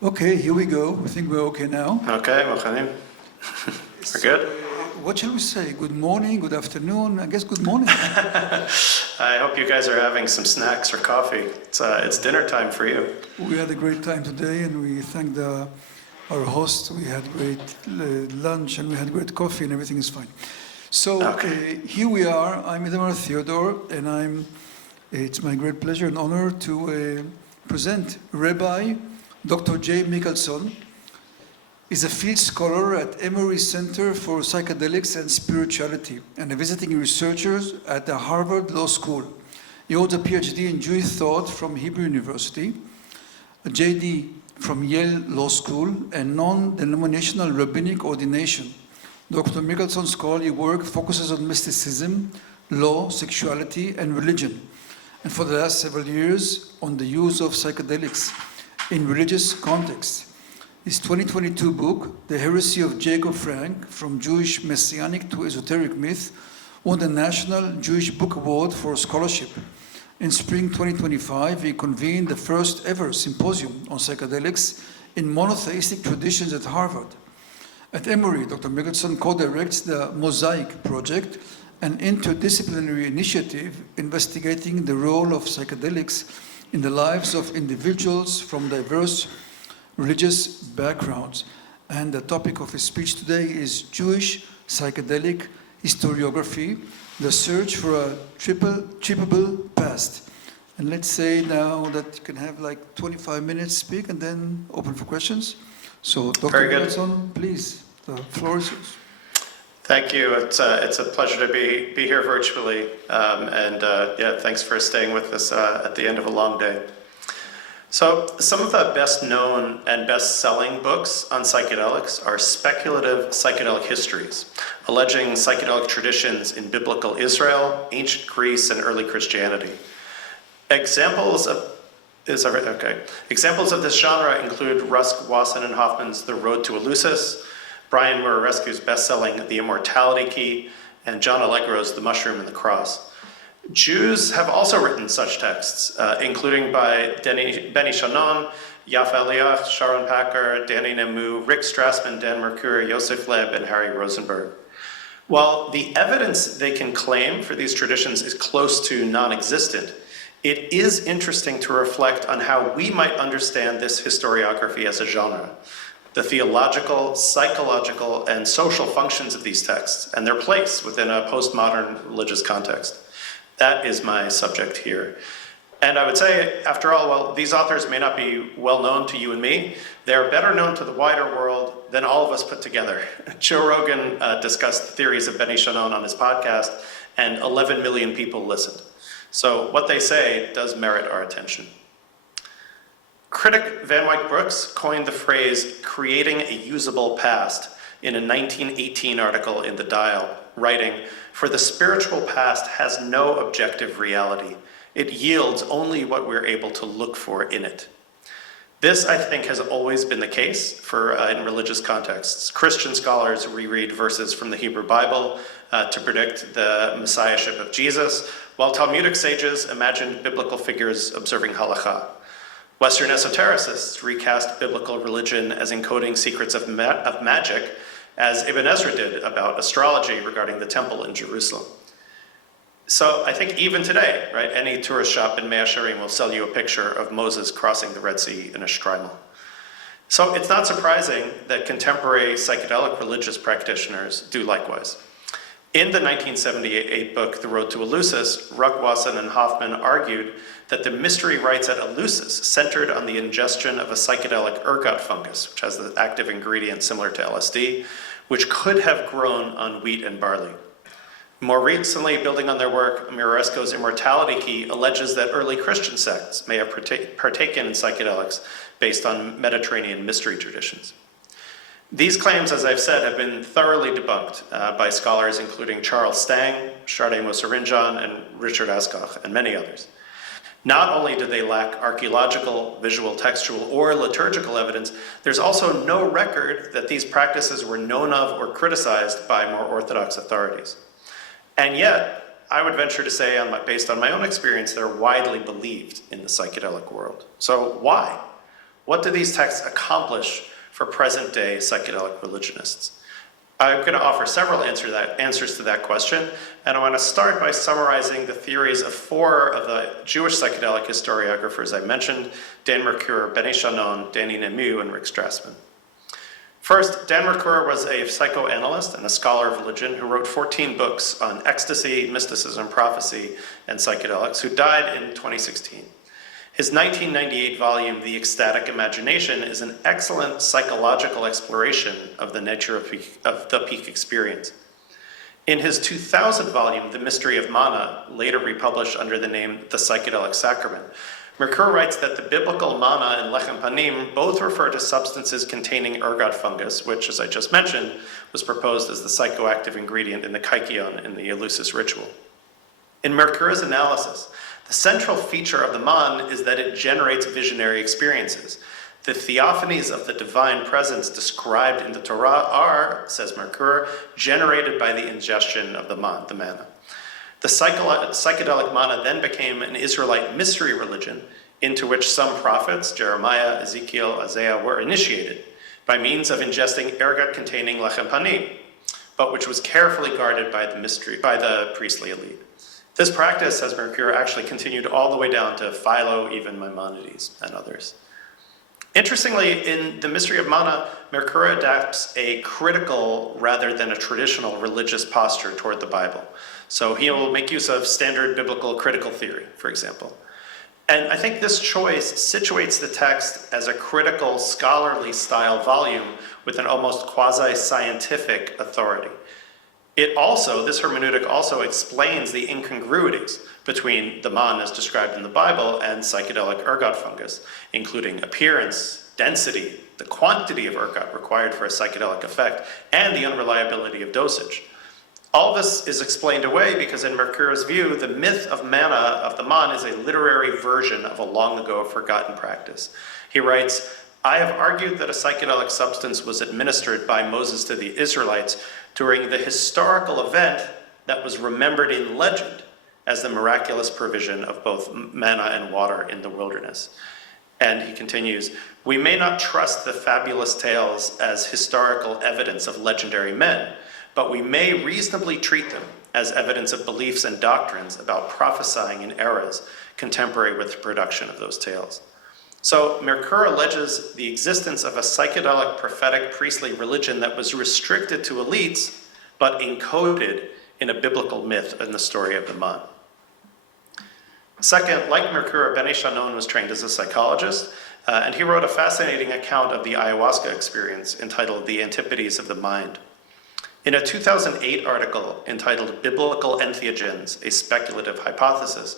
Okay, here we go. I think we're okay now. Okay, מוכנים? We're good? What shall we say? Good morning, good afternoon? I guess good morning. I hope you guys are having some snacks or coffee. It's dinner time for you. We had a great time today and we thank our host. We had great lunch and we had great coffee and everything is fine. So here we are. I'm Itamar Theodore and it's my great pleasure and honor to present Rabbi Dr. J. Michaelson. Is a field scholar at Emory Center for Psychedelics and Spirituality and a visiting researcher at the Harvard Law School. He holds a PhD in Jewish thought from Hebrew University, a JD from Yale Law School, and non-denominational rabbinic ordination. Dr. Michelson's scholarly work focuses on mysticism, law, sexuality, and religion, and for the last several years on the use of psychedelics in religious contexts. His 2022 book, The Heresy of Jacob Frank, From Jewish Messianic to Esoteric Myth, won the National Jewish Book Award for Scholarship. In spring 2025, he convened the first ever symposium on psychedelics in monotheistic traditions at Harvard. At Emory, Dr. Michaelson co-directs the Mosaic Project, an interdisciplinary initiative investigating the role of psychedelics in the lives of individuals from diverse religious backgrounds. And the topic of his speech today is Jewish Psychedelic Historiography, the search for a trippable past. And let's say now that you can have like 25 minutes speak and then open for questions. So Dr. Michaelson, please, the floor is yours. Thank you. It's a pleasure to be here virtually. Thanks for staying with us at the end of a long day. So some of the best known and best selling books on psychedelics are speculative psychedelic histories, alleging psychedelic traditions in biblical Israel, ancient Greece, and early Christianity. Examples of this genre include Rusk, Wasson, and Hoffman's The Road to Eleusis, Brian Murarescu's best-selling The Immortality Key, and John Allegro's The Mushroom and the Cross. Jews have also written such texts, including by Benny Shannon, Yafa Eliach, Sharon Packer, Danny Nemu, Rick Strassman, Dan Mercure, Yosef Leb, and Harry Rosenberg. While the evidence they can claim for these traditions is close to non-existent, it is interesting to reflect on how we might understand this historiography as a genre, the theological, psychological, and social functions of these texts, and their place within a postmodern religious context. That is my subject here. And I would say, after all, while these authors may not be well known to you and me, they're better known to the wider world than all of us put together. Joe Rogan discussed the theories of Benny Shannon on his podcast, and 11 million people listened. So what they say does merit our attention. Critic Van Wyck Brooks coined the phrase creating a usable past in a 1918 article in The Dial, writing, "For the spiritual past has no objective reality. It yields only what we're able to look for in it." This, I think, has always been the case in religious contexts. Christian scholars reread verses from the Hebrew Bible to predict the messiahship of Jesus, while Talmudic sages imagined biblical figures observing halakha. Western esotericists recast biblical religion as encoding secrets of magic, as Ibn Ezra did about astrology regarding the temple in Jerusalem. So I think even today, right, any tourist shop in Mea Shearim will sell you a picture of Moses crossing the Red Sea in a shtreimel. So it's not surprising that contemporary psychedelic religious practitioners do likewise. In the 1978 book, The Road to Eleusis, Ruck, Wasson, and Hoffman argued that the mystery rites at Eleusis centered on the ingestion of a psychedelic ergot fungus, which has the active ingredient similar to LSD, which could have grown on wheat and barley. More recently, building on their work, Murarescu's Immortality Key alleges that early Christian sects may have partaken in psychedelics based on Mediterranean mystery traditions. These claims, as I've said, have been thoroughly debunked by scholars including Charles Stang, Sharday Mosarinjan, and Richard Ascoch, and many others. Not only do they lack archaeological, visual, textual, or liturgical evidence, there's also no record that these practices were known of or criticized by more orthodox authorities. And yet, I would venture to say, based on my own experience, they're widely believed in the psychedelic world. So why? What do these texts accomplish for present-day psychedelic religionists? I'm going to offer several answers to that question, and I want to start by summarizing the theories of four of the Jewish psychedelic historiographers I mentioned: Dan Mercure, Benny Shannon, Danny Nemu, and Rick Strassman. First, Dan Mercure was a psychoanalyst and a scholar of religion who wrote 14 books on ecstasy, mysticism, prophecy, and psychedelics, who died in 2016. His 1998 volume, The Ecstatic Imagination, is an excellent psychological exploration of the nature of the peak experience. In his 2000 volume, The Mystery of Mana, later republished under the name The Psychedelic Sacrament, Mercure writes that the biblical mana and lechem panim both refer to substances containing ergot fungus, which, as I just mentioned, was proposed as the psychoactive ingredient in the kykeon in the Eleusis ritual. In Mercure's analysis, the central feature of the man is that it generates visionary experiences. The theophanies of the divine presence described in the Torah are, says Mercure, generated by the ingestion of the manna. The psychedelic manna then became an Israelite mystery religion into which some prophets, Jeremiah, Ezekiel, Isaiah, were initiated by means of ingesting ergot-containing lechem panim, but which was carefully guarded by the priestly elite. This practice, as Mercure, actually continued all the way down to Philo, even Maimonides, and others. Interestingly, in The Mystery of Mana, Mercure adapts a critical rather than a traditional religious posture toward the Bible. So he will make use of standard biblical critical theory, for example. And I think this choice situates the text as a critical, scholarly style volume with an almost quasi-scientific authority. This hermeneutic also explains the incongruities between the man as described in the Bible and psychedelic ergot fungus, including appearance, density, the quantity of ergot required for a psychedelic effect, and the unreliability of dosage. All this is explained away because in Mercure's view, the myth of manna of the man is a literary version of a long ago forgotten practice. He writes, "I have argued that a psychedelic substance was administered by Moses to the Israelites during the historical event that was remembered in legend as the miraculous provision of both manna and water in the wilderness." And he continues, "We may not trust the fabulous tales as historical evidence of legendary men, but we may reasonably treat them as evidence of beliefs and doctrines about prophesying in eras contemporary with the production of those tales." So Mercure alleges the existence of a psychedelic prophetic priestly religion that was restricted to elites, but encoded in a biblical myth in the story of the man. Second, like Mercure, Benny Shannon was trained as a psychologist, and he wrote a fascinating account of the ayahuasca experience entitled The Antipodes of the Mind. In a 2008 article entitled Biblical Entheogens, a Speculative Hypothesis,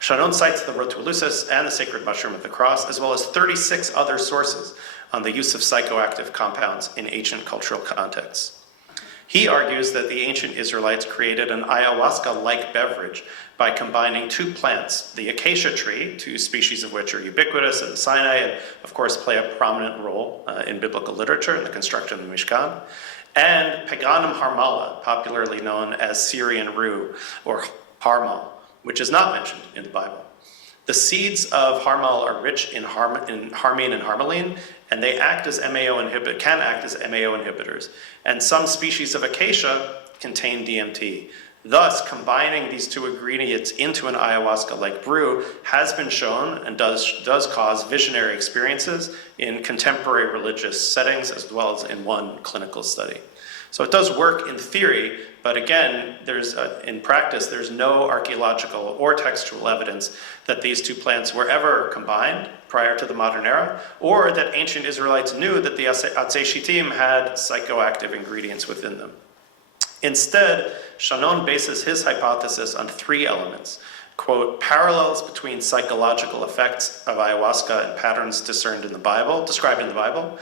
Shannon cites the Road to Eleusis and the Sacred Mushroom of the Cross, as well as 36 other sources on the use of psychoactive compounds in ancient cultural contexts. He argues that the ancient Israelites created an ayahuasca-like beverage by combining two plants, the acacia tree, two species of which are ubiquitous in the Sinai and, of course, play a prominent role in biblical literature in the construction of the Mishkan, and Paganum harmala, popularly known as Syrian rue or harmal, which is not mentioned in the Bible. The seeds of harmal are rich in harmine and harmaline, and they can act as MAO inhibitors. And some species of acacia contain DMT. Thus, combining these two ingredients into an ayahuasca-like brew has been shown and does cause visionary experiences in contemporary religious settings as well as in one clinical study. So it does work in theory, but again, in practice, there's no archaeological or textual evidence that these two plants were ever combined prior to the modern era, or that ancient Israelites knew that the Atzei Shittim had psychoactive ingredients within them. Instead, Shannon bases his hypothesis on three elements. Quote, parallels between psychological effects of ayahuasca and patterns described in the Bible.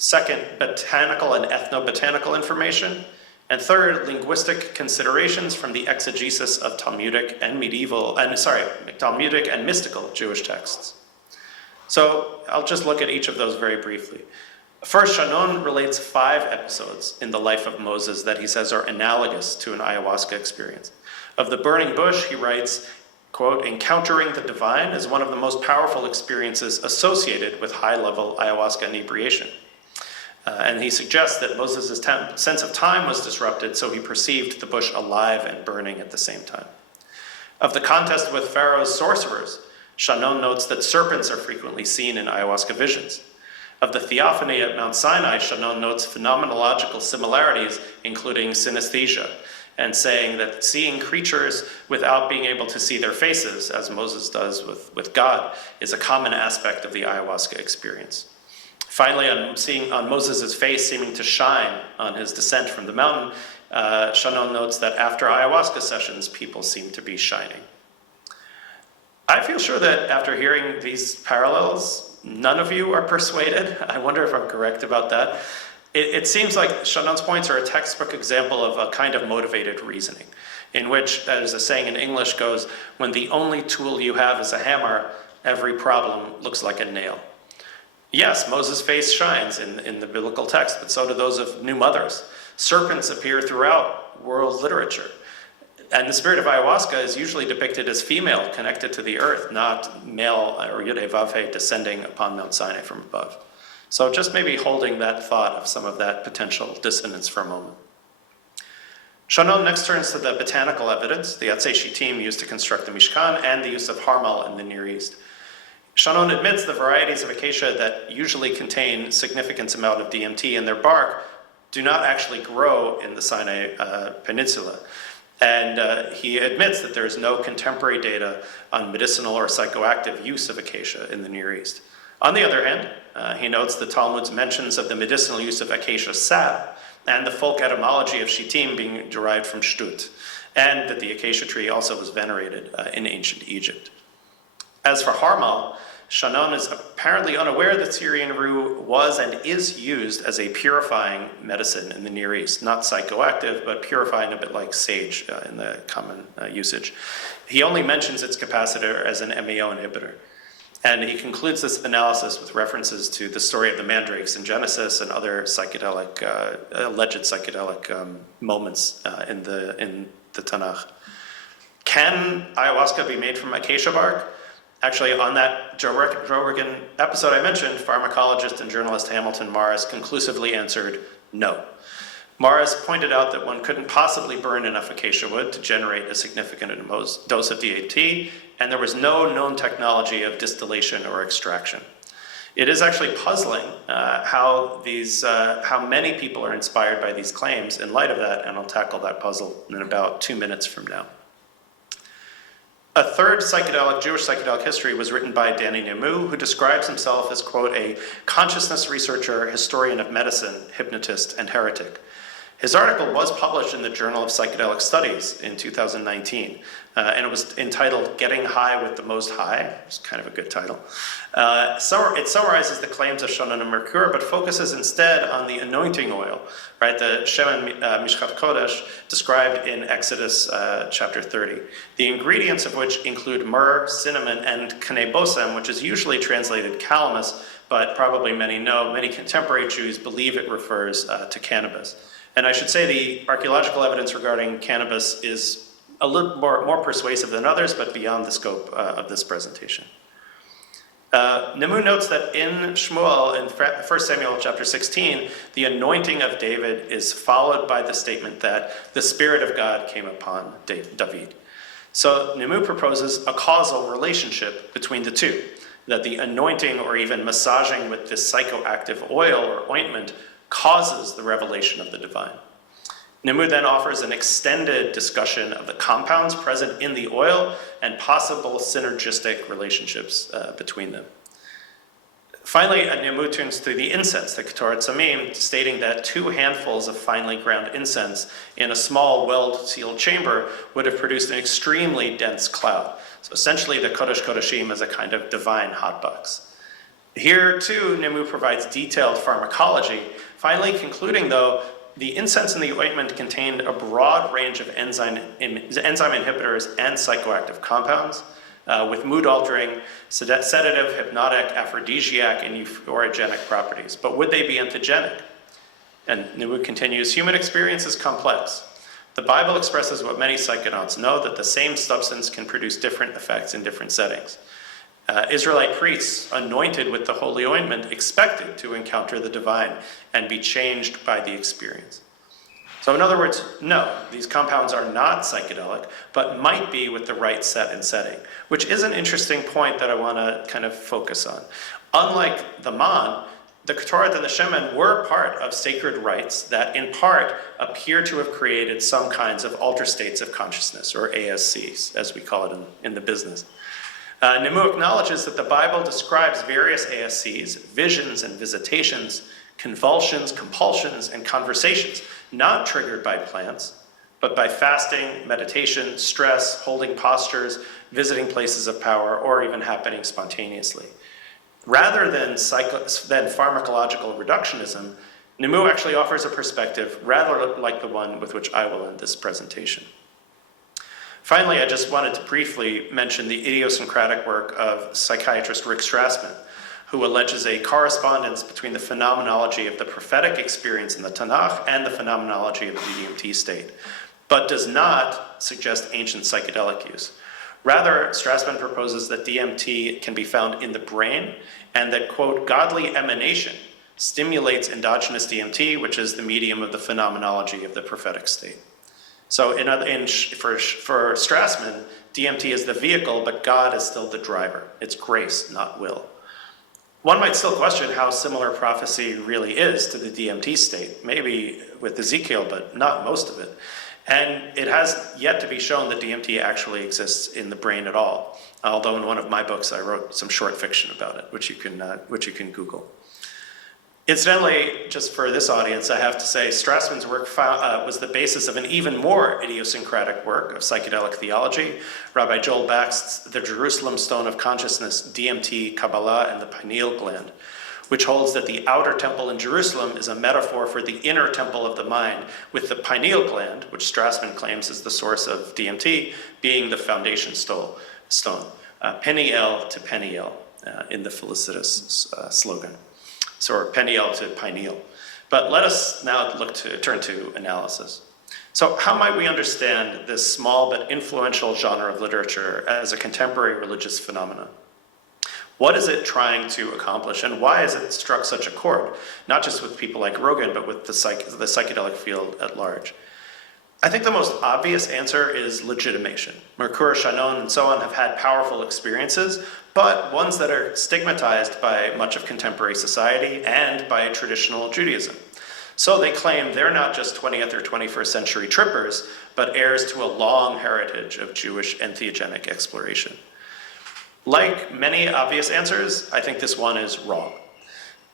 Second, botanical and ethnobotanical information. And third, linguistic considerations from the exegesis of Talmudic and mystical Jewish texts. So I'll just look at each of those very briefly. First, Shannon relates 5 episodes in the life of Moses that he says are analogous to an ayahuasca experience. Of the burning bush, he writes, quote, encountering the divine is one of the most powerful experiences associated with high-level ayahuasca inebriation. And he suggests that Moses' sense of time was disrupted, so he perceived the bush alive and burning at the same time. Of the contest with Pharaoh's sorcerers, Shannon notes that serpents are frequently seen in ayahuasca visions. Of the theophany at Mount Sinai, Shannon notes phenomenological similarities, including synesthesia, and saying that seeing creatures without being able to see their faces, as Moses does with God, is a common aspect of the ayahuasca experience. Finally, on Moses' face seeming to shine on his descent from the mountain, Shannon notes that after ayahuasca sessions, people seem to be shining. I feel sure that after hearing these parallels, none of you are persuaded. I wonder if I'm correct about that. It seems like Shannon's points are a textbook example of a kind of motivated reasoning, in which, as the saying in English goes, when the only tool you have is a hammer, every problem looks like a nail. Yes, Moses' face shines in the biblical text, but so do those of new mothers. Serpents appear throughout world literature. And the spirit of ayahuasca is usually depicted as female, connected to the earth, not male or Yud-He-Vav-He descending upon Mount Sinai from above. So just maybe holding that thought of some of that potential dissonance for a moment. Shannon next turns to the botanical evidence, the Atzei Shittim used to construct the Mishkan, and the use of harmal in the Near East. Shannon admits the varieties of acacia that usually contain significant amount of DMT in their bark do not actually grow in the Sinai Peninsula. And he admits that there is no contemporary data on medicinal or psychoactive use of acacia in the Near East. On the other hand, he notes the Talmud's mentions of the medicinal use of acacia sap and the folk etymology of shittim being derived from shtut, and that the acacia tree also was venerated in ancient Egypt. As for harmal, Shannon is apparently unaware that Syrian rue was and is used as a purifying medicine in the Near East, not psychoactive, but purifying a bit like sage in the common usage. He only mentions its capacitor as an MEO inhibitor. And he concludes this analysis with references to the story of the mandrakes in Genesis and other psychedelic, alleged psychedelic moments in the Tanakh. Can ayahuasca be made from acacia bark? Actually, on that Joe Rogan episode I mentioned, pharmacologist and journalist Hamilton Morris conclusively answered no. Morris pointed out that one couldn't possibly burn enough acacia wood to generate a significant dose of DMT, and there was no known technology of distillation or extraction. It is actually puzzling how many people are inspired by these claims in light of that, and I'll tackle that puzzle in about 2 minutes from now. A third Jewish psychedelic history was written by Danny Nemu, who describes himself as, quote, a consciousness researcher, historian of medicine, hypnotist, and heretic. His article was published in the Journal of Psychedelic Studies in 2019, and it was entitled Getting High with the Most High. It's kind of a good title. It summarizes the claims of Shannon and Mercure, but focuses instead on the anointing oil, right? The Shemen Mishkat Kodesh, described in Exodus chapter 30. The ingredients of which include myrrh, cinnamon, and kaneh bosem, which is usually translated calamus, but probably many contemporary Jews believe it refers to cannabis. And I should say the archaeological evidence regarding cannabis is a little more persuasive than others, but beyond the scope of this presentation. Nemu notes that in Shmuel, in 1 Samuel chapter 16, the anointing of David is followed by the statement that the Spirit of God came upon David. So Nemu proposes a causal relationship between the two, that the anointing or even massaging with this psychoactive oil or ointment causes the revelation of the divine. Nemu then offers an extended discussion of the compounds present in the oil and possible synergistic relationships between them. Finally, Nemu turns to the incense, the Ketoret Samim, stating that 2 handfuls of finely ground incense in a small well-sealed chamber would have produced an extremely dense cloud. So essentially, the Kodesh Kodeshim is a kind of divine hotbox. Here, too, Nemu provides detailed pharmacology, finally concluding, though, the incense and the ointment contained a broad range of enzyme inhibitors and psychoactive compounds, with mood-altering, sedative, hypnotic, aphrodisiac, and euphorogenic properties. But would they be entheogenic? And Nemu continues, human experience is complex. The Bible expresses what many psychonauts know, that the same substance can produce different effects in different settings. Israelite priests anointed with the holy ointment expected to encounter the divine and be changed by the experience. So in other words, no, these compounds are not psychedelic, but might be with the right set and setting, which is an interesting point that I want to kind of focus on. Unlike the man, the Ketoret and the Shemen were part of sacred rites that in part appear to have created some kinds of altered states of consciousness, or ASCs, as we call it in the business. Nimmu acknowledges that the Bible describes various ASCs, visions and visitations, convulsions, compulsions, and conversations, not triggered by plants, but by fasting, meditation, stress, holding postures, visiting places of power, or even happening spontaneously. Rather than pharmacological reductionism, Nimmu actually offers a perspective rather like the one with which I will end this presentation. Finally, I just wanted to briefly mention the idiosyncratic work of psychiatrist Rick Strassman, who alleges a correspondence between the phenomenology of the prophetic experience in the Tanakh and the phenomenology of the DMT state, but does not suggest ancient psychedelic use. Rather, Strassman proposes that DMT can be found in the brain and that, quote, godly emanation stimulates endogenous DMT, which is the medium of the phenomenology of the prophetic state. So for Strassman, DMT is the vehicle, but God is still the driver. It's grace, not will. One might still question how similar prophecy really is to the DMT state, maybe with Ezekiel, but not most of it. And it has yet to be shown that DMT actually exists in the brain at all, although in one of my books I wrote some short fiction about it, which you can Google. Incidentally, just for this audience, I have to say Strassman's work was the basis of an even more idiosyncratic work of psychedelic theology, Rabbi Joel Baxt's The Jerusalem Stone of Consciousness, DMT, Kabbalah, and the Pineal Gland, which holds that the outer temple in Jerusalem is a metaphor for the inner temple of the mind, with the pineal gland, which Strassman claims is the source of DMT, being the foundation stone, Peniel to Peniel in the felicitous slogan. So Peniel to pineal. But let us now turn to analysis. So how might we understand this small but influential genre of literature as a contemporary religious phenomenon? What is it trying to accomplish, and why has it struck such a chord, not just with people like Rogan, but with the psychedelic field at large? I think the most obvious answer is legitimation. Merkur, Shannon, and so on have had powerful experiences, but ones that are stigmatized by much of contemporary society and by traditional Judaism. So they claim they're not just 20th or 21st century trippers, but heirs to a long heritage of Jewish entheogenic exploration. Like many obvious answers, I think this one is wrong.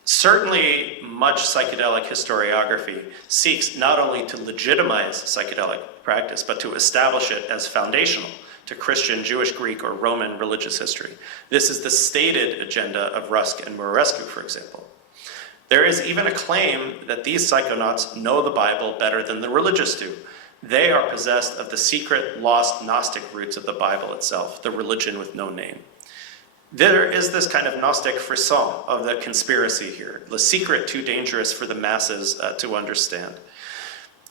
Certainly, much psychedelic historiography seeks not only to legitimize psychedelic practice, but to establish it as foundational to Christian, Jewish, Greek, or Roman religious history. This is the stated agenda of Rusk and Murarescu, for example. There is even a claim that these psychonauts know the Bible better than the religious do. They are possessed of the secret, lost Gnostic roots of the Bible itself, the religion with no name. There is this kind of Gnostic frisson of the conspiracy here, the secret too dangerous for the masses to understand.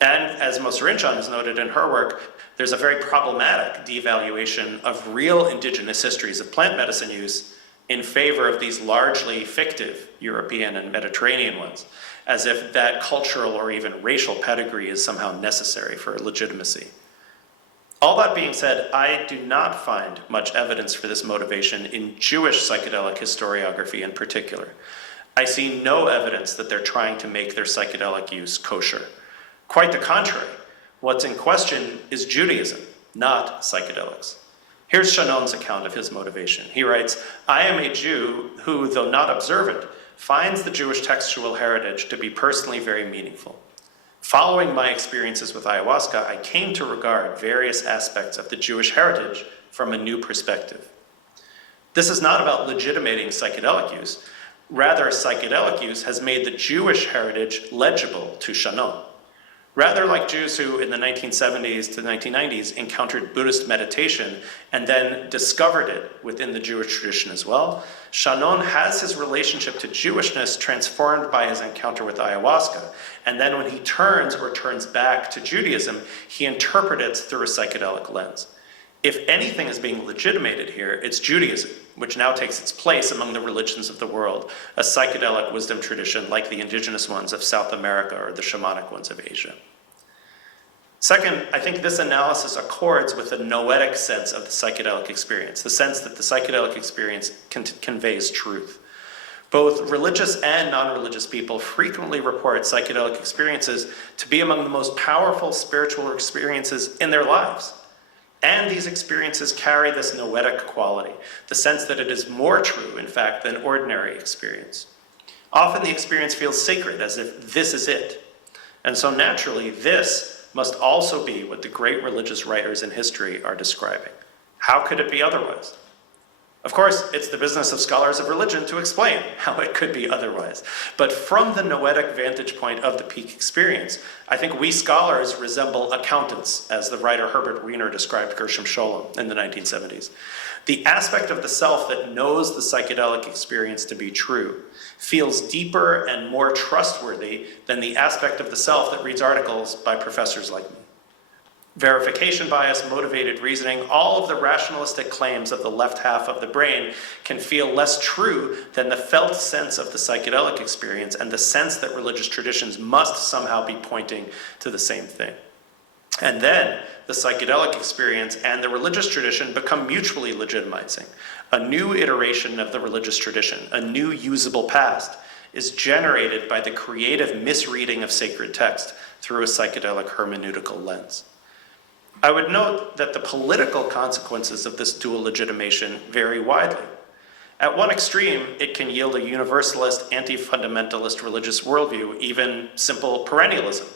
And as Moserinchan has noted in her work, there's a very problematic devaluation of real indigenous histories of plant medicine use in favor of these largely fictive European and Mediterranean ones, as if that cultural or even racial pedigree is somehow necessary for legitimacy. All that being said, I do not find much evidence for this motivation in Jewish psychedelic historiography in particular. I see no evidence that they're trying to make their psychedelic use kosher. Quite the contrary. What's in question is Judaism, not psychedelics. Here's Shannon's account of his motivation. He writes, "I am a Jew who, though not observant, finds the Jewish textual heritage to be personally very meaningful. Following my experiences with ayahuasca, I came to regard various aspects of the Jewish heritage from a new perspective. This is not about legitimating psychedelic use. Rather, psychedelic use has made the Jewish heritage legible to Shannon. Rather like Jews who in the 1970s to the 1990s encountered Buddhist meditation and then discovered it within the Jewish tradition as well, Shannon has his relationship to Jewishness transformed by his encounter with ayahuasca. And then when he turns back to Judaism, he interprets it through a psychedelic lens. If anything is being legitimated here, it's Judaism, which now takes its place among the religions of the world, a psychedelic wisdom tradition like the indigenous ones of South America or the shamanic ones of Asia. Second, I think this analysis accords with the noetic sense of the psychedelic experience, the sense that the psychedelic experience conveys truth. Both religious and non-religious people frequently report psychedelic experiences to be among the most powerful spiritual experiences in their lives. And these experiences carry this noetic quality, the sense that it is more true, in fact, than ordinary experience. Often the experience feels sacred, as if this is it. And so naturally, this must also be what the great religious writers in history are describing. How could it be otherwise? Of course, it's the business of scholars of religion to explain how it could be otherwise. But from the noetic vantage point of the peak experience, I think we scholars resemble accountants, as the writer Herbert Wiener described Gershom Scholem in the 1970s. The aspect of the self that knows the psychedelic experience to be true feels deeper and more trustworthy than the aspect of the self that reads articles by professors like me. Verification bias, motivated reasoning, all of the rationalistic claims of the left half of the brain can feel less true than the felt sense of the psychedelic experience and the sense that religious traditions must somehow be pointing to the same thing. And then the psychedelic experience and the religious tradition become mutually legitimizing. A new iteration of the religious tradition, a new usable past, is generated by the creative misreading of sacred text through a psychedelic hermeneutical lens. I would note that the political consequences of this dual legitimation vary widely. At one extreme, it can yield a universalist, anti-fundamentalist religious worldview, even simple perennialism.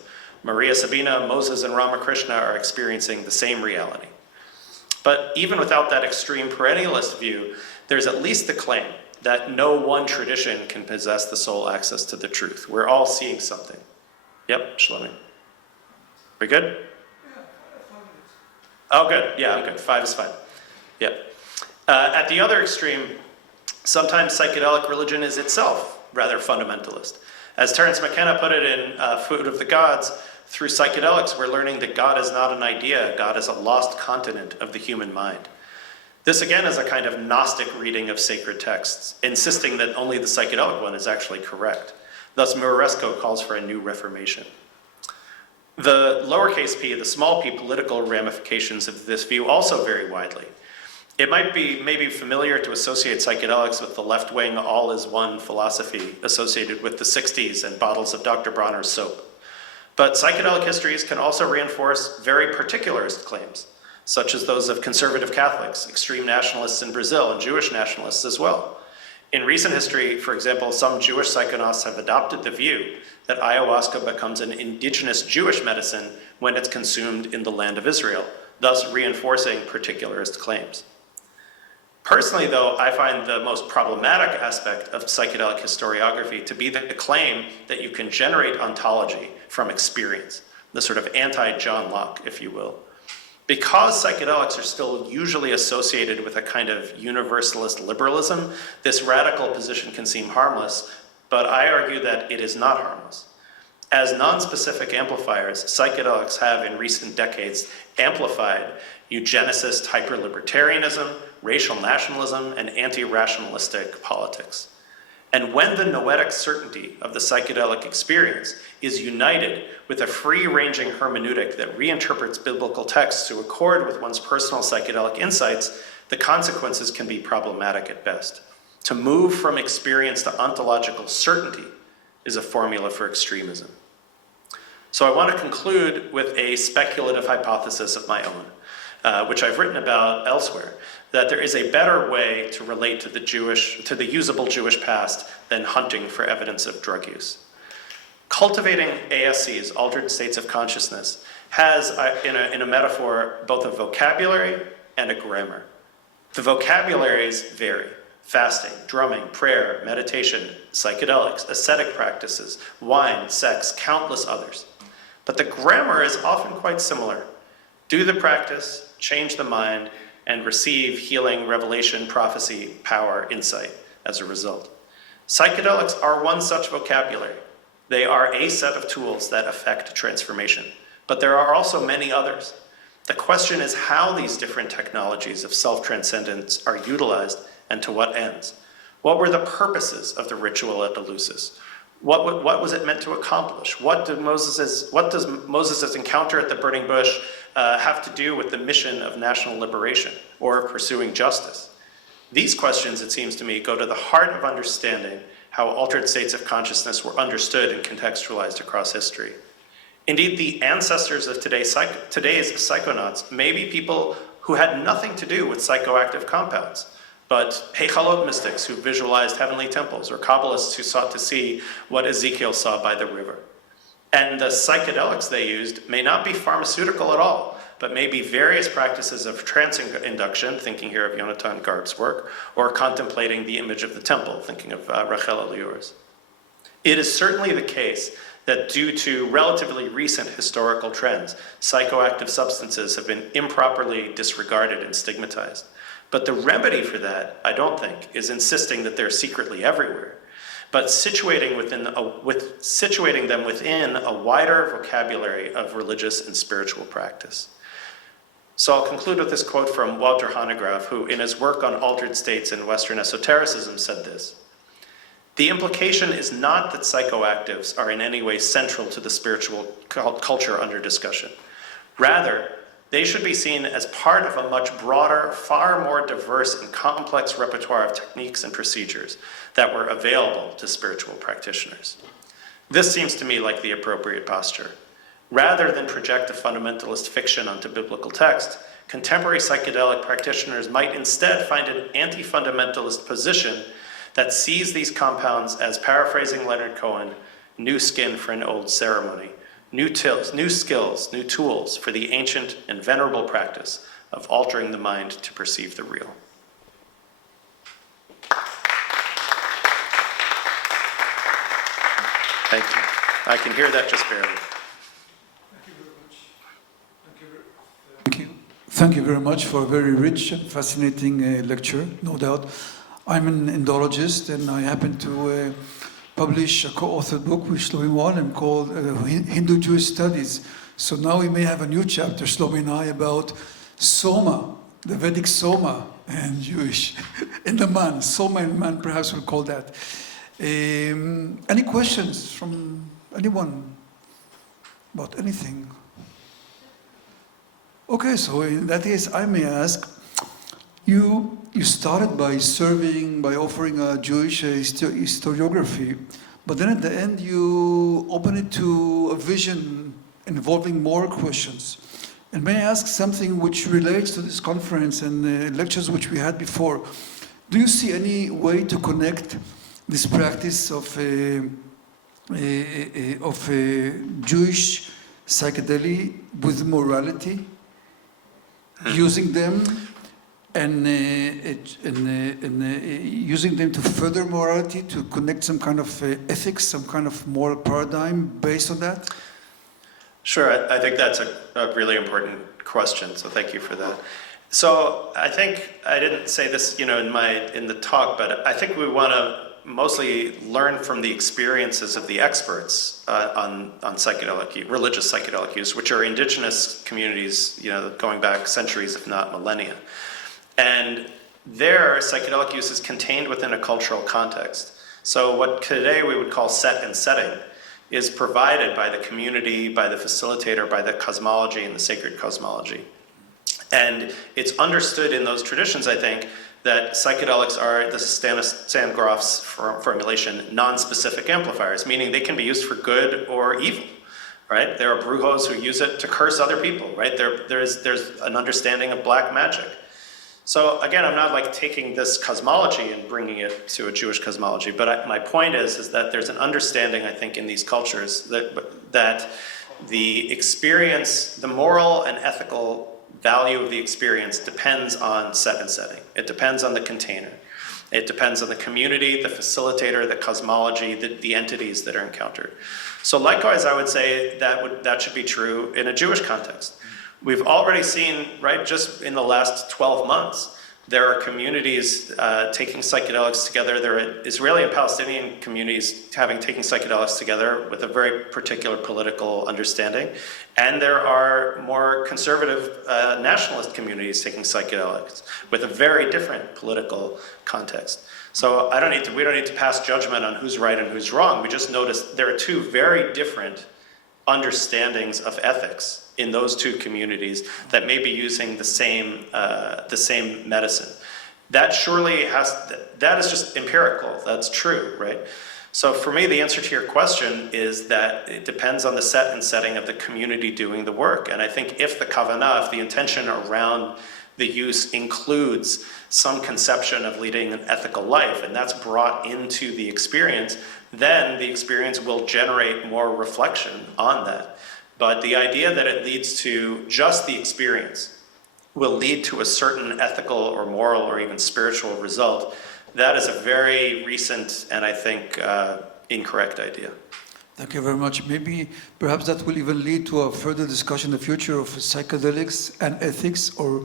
Maria Sabina, Moses, and Ramakrishna are experiencing the same reality. But even without that extreme perennialist view, there's at least the claim that no one tradition can possess the sole access to the truth. We're all seeing something. Yep, Shlomi. We good? Oh, good. Yeah, I'm good. 5 is fine. Yep. At the other extreme, sometimes psychedelic religion is itself rather fundamentalist. As Terence McKenna put it in Food of the Gods, through psychedelics, we're learning that God is not an idea. God is a lost continent of the human mind. This, again, is a kind of Gnostic reading of sacred texts, insisting that only the psychedelic one is actually correct. Thus, Muresco calls for a new reformation. The lowercase p, the small p political ramifications of this view also vary widely. It might be maybe familiar to associate psychedelics with the left-wing all-is-one philosophy associated with the 60s and bottles of Dr. Bronner's soap. But psychedelic histories can also reinforce very particularist claims, such as those of conservative Catholics, extreme nationalists in Brazil, and Jewish nationalists as well. In recent history, for example, some Jewish psychonauts have adopted the view that ayahuasca becomes an indigenous Jewish medicine when it's consumed in the land of Israel, thus reinforcing particularist claims. Personally, though, I find the most problematic aspect of psychedelic historiography to be the claim that you can generate ontology from experience, the sort of anti-John Locke, if you will. Because psychedelics are still usually associated with a kind of universalist liberalism, this radical position can seem harmless, but I argue that it is not harmless. As non-specific amplifiers, psychedelics have in recent decades amplified eugenicist hyperlibertarianism, racial nationalism, and anti-rationalistic politics. And when the noetic certainty of the psychedelic experience is united with a free-ranging hermeneutic that reinterprets biblical texts to accord with one's personal psychedelic insights, the consequences can be problematic at best. To move from experience to ontological certainty is a formula for extremism. So I want to conclude with a speculative hypothesis of my own, which I've written about elsewhere, that there is a better way to relate to the usable Jewish past than hunting for evidence of drug use. Cultivating ASCs, altered states of consciousness, has, in a metaphor, both a vocabulary and a grammar. The vocabularies vary. Fasting, drumming, prayer, meditation, psychedelics, ascetic practices, wine, sex, countless others. But the grammar is often quite similar. Do the practice, change the mind, and receive healing, revelation, prophecy, power, insight as a result. Psychedelics are one such vocabulary. They are a set of tools that affect transformation, but there are also many others. The question is how these different technologies of self-transcendence are utilized and to what ends. What were the purposes of the ritual at Eleusis? What was it meant to accomplish? What does Moses' encounter at the burning bush have to do with the mission of national liberation or of pursuing justice? These questions, it seems to me, go to the heart of understanding how altered states of consciousness were understood and contextualized across history. Indeed, the ancestors of today's psychonauts may be people who had nothing to do with psychoactive compounds, but Hechalot mystics who visualized heavenly temples, or Kabbalists who sought to see what Ezekiel saw by the river. And the psychedelics they used may not be pharmaceutical at all, but may be various practices of trance induction, thinking here of Yonatan Garb's work, or contemplating the image of the temple, thinking of Rachel Elior's. It is certainly the case that due to relatively recent historical trends, psychoactive substances have been improperly disregarded and stigmatized. But the remedy for that, I don't think, is insisting that they're secretly everywhere, but situating them within a wider vocabulary of religious and spiritual practice. So I'll conclude with this quote from Walter Hanegraaff, who in his work on altered states in Western esotericism said this: "The implication is not that psychoactives are in any way central to the spiritual culture under discussion. Rather, they should be seen as part of a much broader, far more diverse and complex repertoire of techniques and procedures that were available to spiritual practitioners." This seems to me like the appropriate posture. Rather than project a fundamentalist fiction onto biblical text, contemporary psychedelic practitioners might instead find an anti-fundamentalist position that sees these compounds as, paraphrasing Leonard Cohen, new skin for an old ceremony, new skills, new tools for the ancient and venerable practice of altering the mind to perceive the real. Thank you. I can hear that just barely. Thank you very much for a very rich and fascinating lecture, no doubt. I'm an Indologist, and I happen to publish a co-authored book with Shlomi Moalem called Hindu-Jewish Studies. So now we may have a new chapter, Shlomi and I, about Soma, the Vedic Soma and Jewish, in the man. Soma and man, perhaps we'll call that. Any questions from anyone about anything? Okay, so in that case, I may ask, you started by offering a Jewish historiography, but then at the end you open it to a vision involving more questions. And may I ask something which relates to this conference and the lectures which we had before? Do you see any way to connect this practice of Jewish psychedelia with morality? Using them and using them to further morality, to connect some kind of ethics, some kind of moral paradigm based on that? Sure, I think that's a really important question, so thank you for that. So I think I didn't say this, in the talk, but I think we want to mostly learn from the experiences of the experts on religious psychedelic use, which are indigenous communities, going back centuries, if not millennia. And their psychedelic use is contained within a cultural context. So what today we would call set and setting is provided by the community, by the facilitator, by the cosmology and the sacred cosmology. And it's understood in those traditions, I think, that psychedelics are, this is Stan Groff's formulation, non-specific amplifiers, meaning they can be used for good or evil, right? There are brujos who use it to curse other people, right? There's an understanding of black magic. So again, I'm not taking this cosmology and bringing it to a Jewish cosmology, but my point is that there's an understanding, I think, in these cultures that the experience, the moral and ethical value of the experience depends on set and setting. It depends on the container. It depends on the community, the facilitator, the cosmology, the entities that are encountered. So likewise, I would say that should be true in a Jewish context. We've already seen, right, just in the last 12 months, there are communities taking psychedelics together. There are Israeli and Palestinian communities taking psychedelics together with a very particular political understanding. And there are more conservative nationalist communities taking psychedelics with a very different political context. So we don't need to pass judgment on who's right and who's wrong. We just noticed there are two very different understandings of ethics in those two communities that may be using the same medicine. That is just empirical, that's true, right? So for me, the answer to your question is that it depends on the set and setting of the community doing the work. And I think if the kavanah, if the intention around the use includes some conception of leading an ethical life, and that's brought into the experience, then the experience will generate more reflection on that. But the idea that it leads to just the experience will lead to a certain ethical or moral or even spiritual result, that is a very recent and I think incorrect idea. Thank you very much. Maybe perhaps that will even lead to a further discussion in the future of psychedelics and ethics, or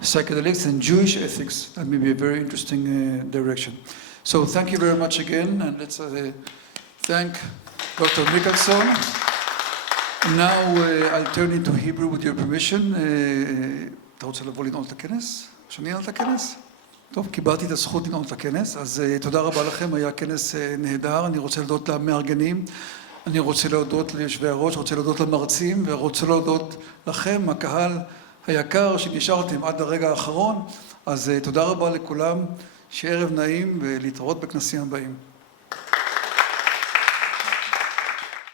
psychedelics and Jewish ethics. That may be a very interesting direction. So thank you very much again, and let's thank Dr. Michaelson. Now I'll turn into Hebrew with your permission. אתה רוצה לבוא לנעול את הכנס? שאני אנעל את הכנס? טוב, קיבלתי את הזכות לנעול את הכנס, אז תודה רבה לכם, היה כנס נהדר. אני רוצה להודות למארגנים, אני רוצה להודות ליושבי הראש, רוצה להודות למרצים, ורוצה להודות לכם, הקהל היקר שנשארתם עד הרגע האחרון. אז תודה רבה לכולם, שערב נעים ולהתראות בכנסים הבאים.